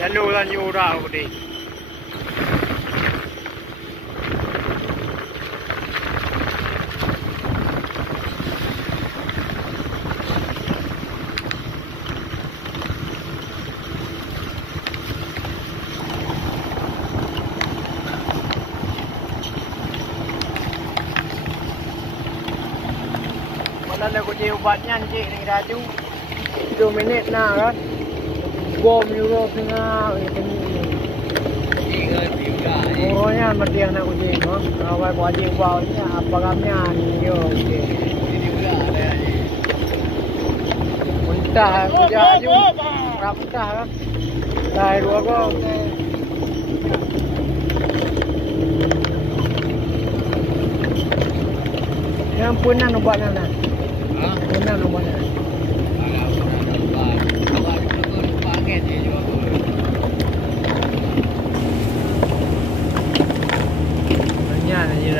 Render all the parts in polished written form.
Jalur lah nyurau ni. Mana nak kunci ubatnya cik ni raju. 2 minit nak kan. Bom Europe tengah orangnya mesti anak kucing no awal kucing bawanya apa kamnya ni yo muntah kerja aju muntah kan dah dua kok yang punan ubatnya nah punan ubatnya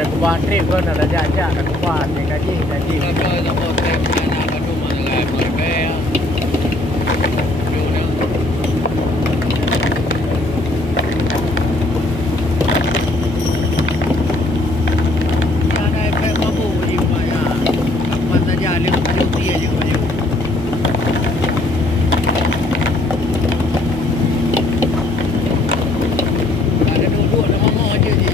Ada kuat trip pun ada jajak ada kuat gaji. Kalau tak kuat trip nak kadu mana boleh. Ada efek mampu di rumahnya. Kapan saja lihat cuti aja baju. Ada dua nama mau aja je.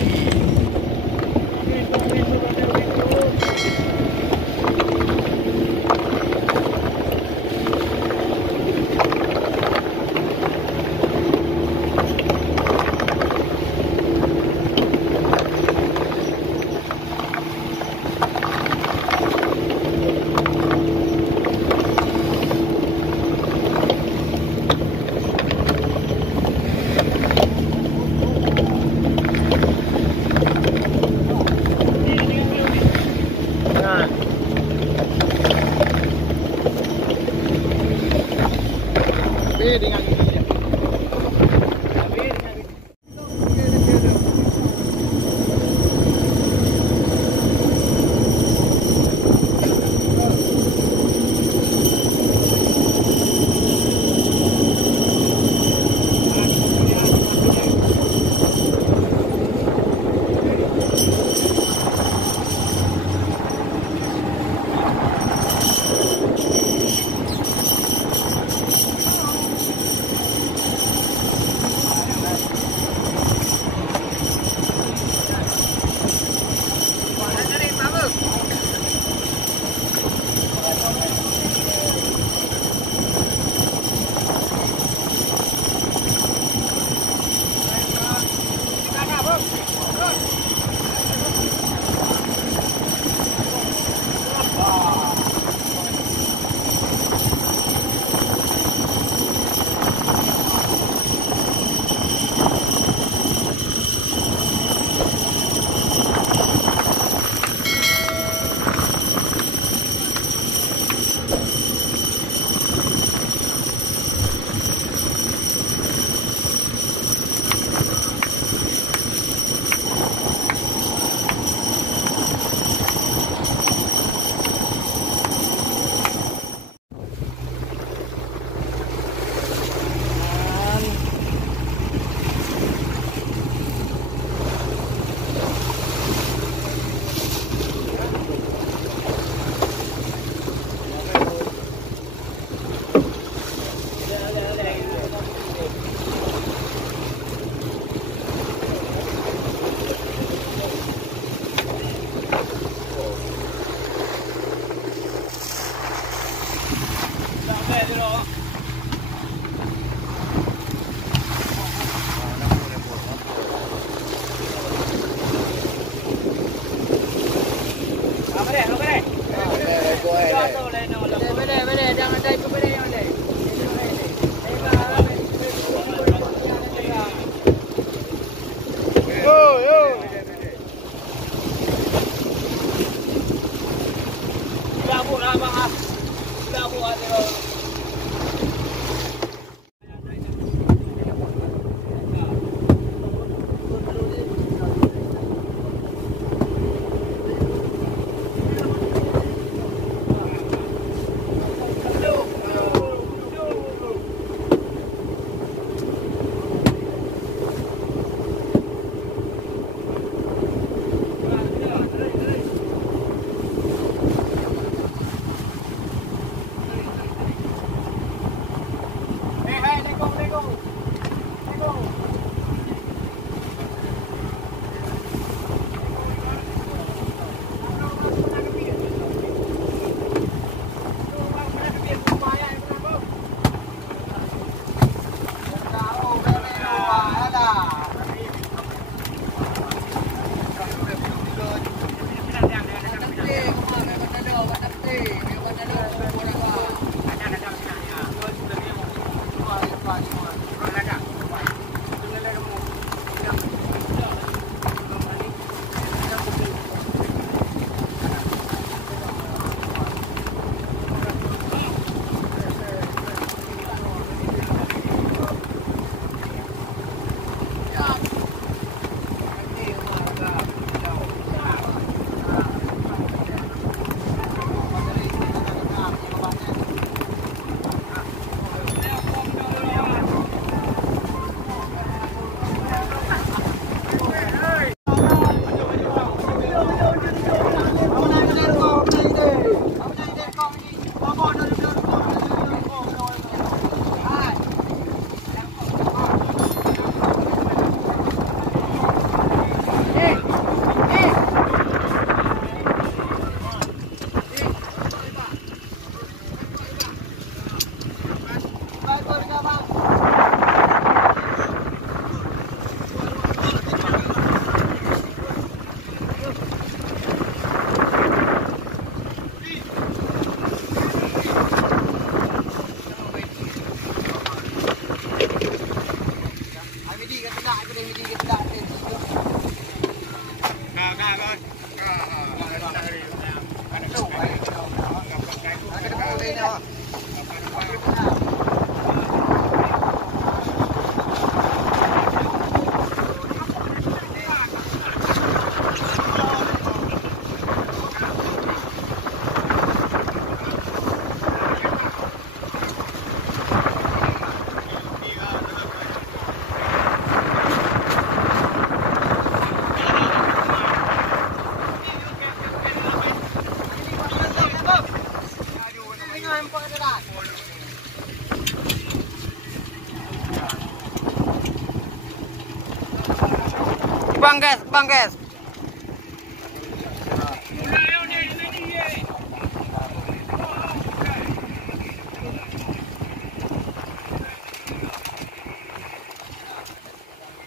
Bang guys.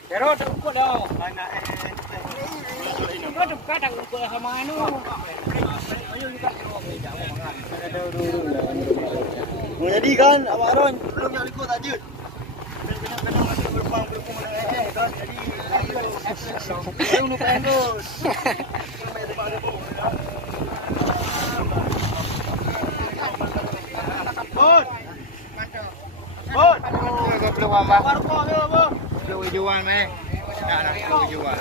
Pero ukur dah. Kau dekat dah ukur sama anu. Jadi kan Abang Aron belum yang ikut aja. Kadang-kadang masih berpang-berpung kan. Jadi belum lupa endus. Bot. Bot. Belum apa? Baru kau dia, Bang. Belum jual meh. Dah dah belum jual.